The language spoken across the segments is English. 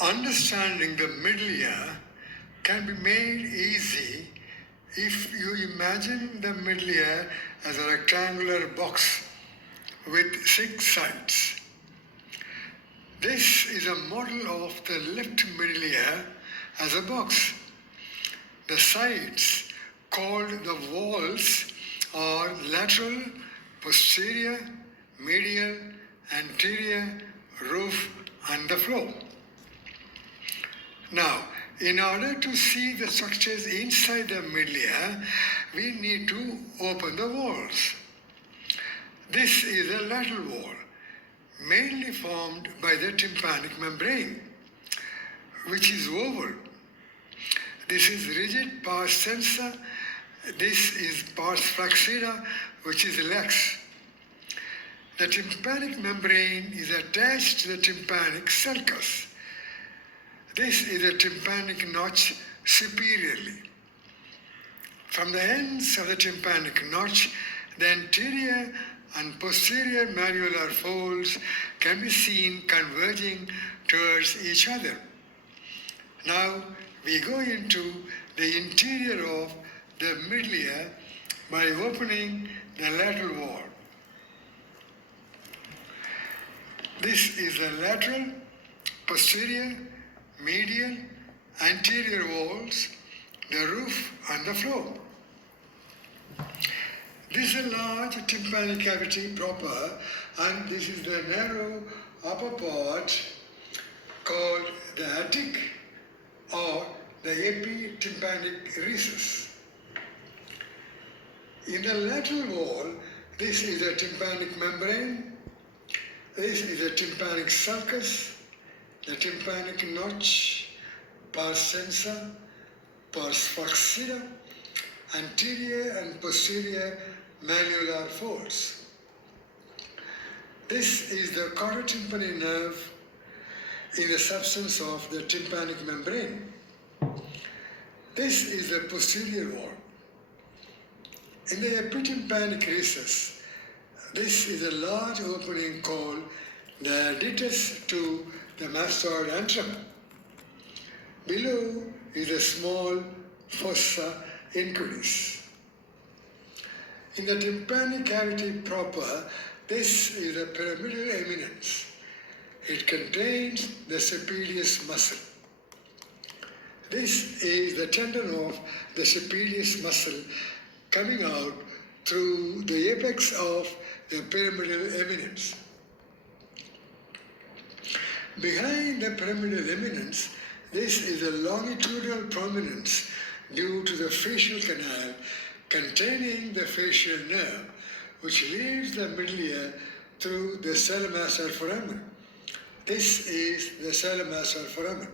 Understanding the middle ear can be made easy if you imagine the middle ear as a rectangular box with 6 sides. This is a model of the left middle ear as a box. The sides, called the walls, are lateral, posterior, medial, anterior, roof, and the floor. Now, in order to see the structures inside the middle ear, we need to open the walls. This is a lateral wall, mainly formed by the tympanic membrane, which is oval. This is rigid pars tensa. This is pars flaccida, which is lax. The tympanic membrane is attached to the tympanic sulcus. This is a tympanic notch superiorly. From the ends of the tympanic notch, the anterior and posterior malleolar folds can be seen converging towards each other. Now we go into the interior of the middle ear by opening the lateral wall. This is the lateral, posterior, medial, anterior walls, the roof and the floor. This is a large tympanic cavity proper, and this is the narrow upper part called the attic or the epitympanic recess. In the lateral wall, this is a tympanic membrane, this is a tympanic sulcus, the tympanic notch, pars tensa, pars flaccida, anterior and posterior malleolar folds. This is the chorotympany nerve in the substance of the tympanic membrane. This is the posterior wall. In the epitympanic recess, this is a large opening called the ditus to the mastoid antrum. Below is a small fossa inguinis. In the tympanic cavity proper, this is a pyramidal eminence. It contains the serpedius muscle. This is the tendon of the serpedius muscle coming out through the apex of the pyramidal eminence. Behind the pyramidal eminence, this is a longitudinal prominence due to the facial canal containing the facial nerve, which leaves the middle ear through the saromasal foramen. This is the saromasal foramen.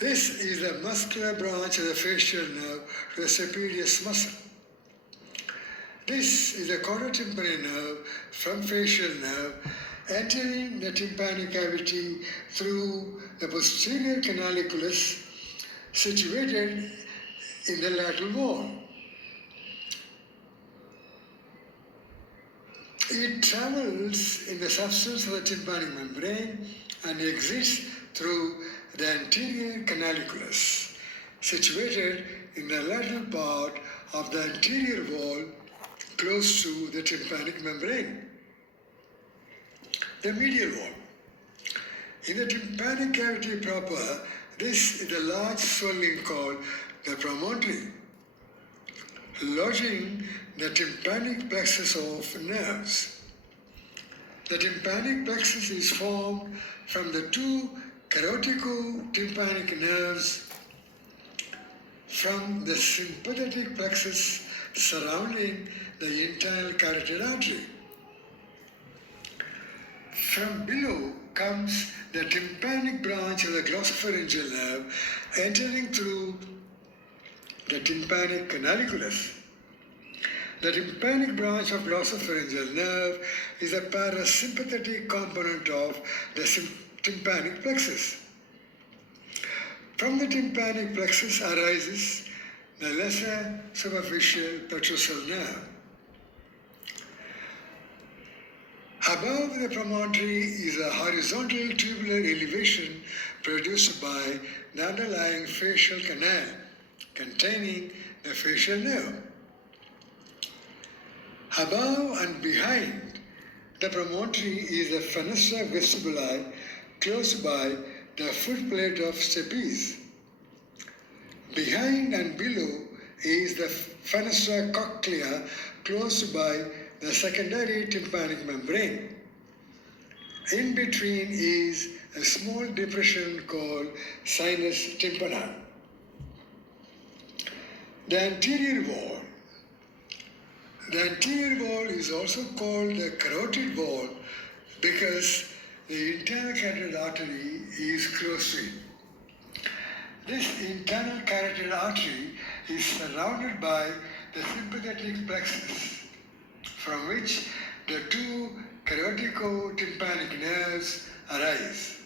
This is the muscular branch of the facial nerve to the serpedius muscle. This is the chorotympany nerve from facial nerve entering the tympanic cavity through the posterior canaliculus situated in the lateral wall. It travels in the substance of the tympanic membrane and exits through the anterior canaliculus, situated in the lateral part of the anterior wall close to the tympanic membrane. The medial wall. In the tympanic cavity proper, this is a large swelling called the promontory, lodging the tympanic plexus of nerves. The tympanic plexus is formed from the two carotico-tympanic nerves from the sympathetic plexus surrounding the internal carotid artery. From below comes the tympanic branch of the glossopharyngeal nerve entering through the tympanic canaliculus. The tympanic branch of glossopharyngeal nerve is a parasympathetic component of the tympanic plexus. From the tympanic plexus arises the lesser superficial petrosal nerve. Above the promontory is a horizontal tubular elevation produced by the underlying facial canal containing the facial nerve. Above and behind the promontory is a fenestra vestibuli close by the footplate of stapes. Behind and below is the fenestra cochlea close by the secondary tympanic membrane. In between is a small depression called sinus tympani. The anterior wall. The anterior wall is also called the carotid wall because the internal carotid artery is close to it. This internal carotid artery is surrounded by the sympathetic plexus, from which the two carotico-tympanic nerves arise.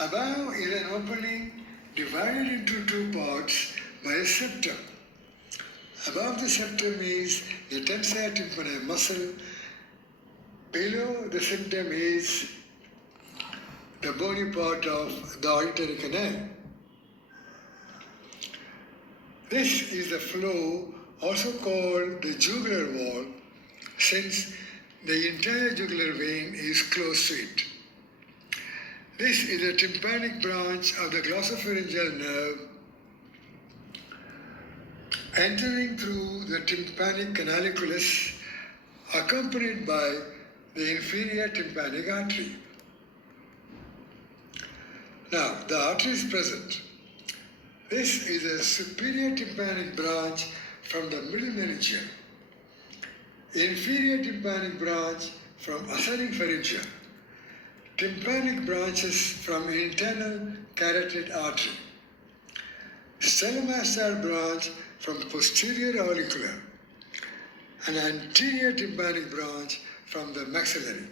Above is an opening divided into two parts by a septum. Above the septum is the tensor tympani muscle. Below the septum is the bony part of the auditory canal. This is the flow, also called the jugular wall, since the entire jugular vein is close to it. This is the tympanic branch of the glossopharyngeal nerve entering through the tympanic canaliculus, accompanied by the inferior tympanic artery. Now, the artery is present. This is a superior tympanic branch from the middle meningeal, inferior tympanic branch from ascending pharyngeal, tympanic branches from internal carotid artery, stellomastid branch from posterior auricular, and anterior tympanic branch from the maxillary.